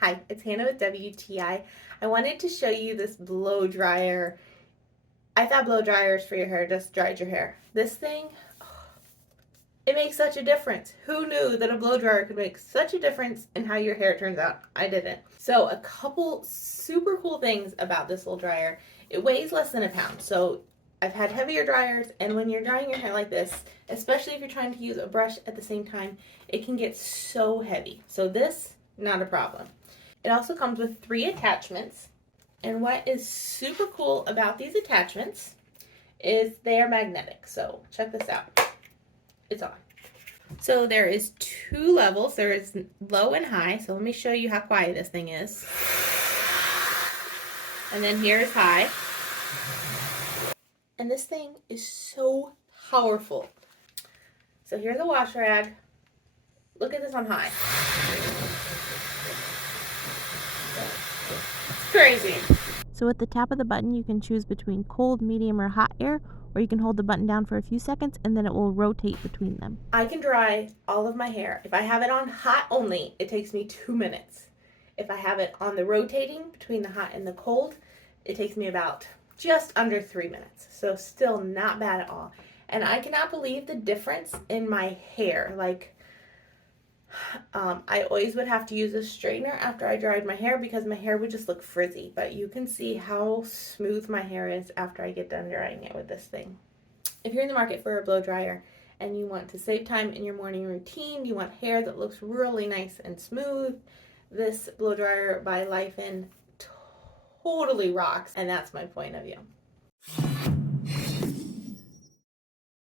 Hi, it's Hannah with WTI. I wanted to show you this blow dryer. I thought blow dryers for your hair just dried your hair. This thing, it makes such a difference. Who knew that a blow dryer could make such a difference in how your hair turns out? I didn't. So a couple super cool things about this little dryer. It weighs less than a pound. So I've had heavier dryers, and when you're drying your hair like this, especially if you're trying to use a brush at the same time, it can get so heavy. So this, not a problem. It also comes with 3 attachments, and what is super cool about these attachments is they are magnetic. So check this out. It's on. So there is 2 levels. There is low and high. So let me show you how quiet this thing is. And then here's high. And this thing is so powerful. So here's a wash rag. Look at this on high. It's crazy. So at the tap of the button, you can choose between cold, medium, or hot air, or you can hold the button down for a few seconds and then it will rotate between them. I can dry all of my hair. If I have it on hot only, it takes me 2 minutes. If I have it on the rotating between the hot and the cold, it takes me about just under 3 minutes. So still not bad at all. And I cannot believe the difference in my hair. Like, I always would have to use a straightener after I dried my hair because my hair would just look frizzy. But you can see how smooth my hair is after I get done drying it with this thing. If you're in the market for a blow dryer and you want to save time in your morning routine, you want hair that looks really nice and smooth, this blow dryer by Laifen totally rocks, and that's my point of view.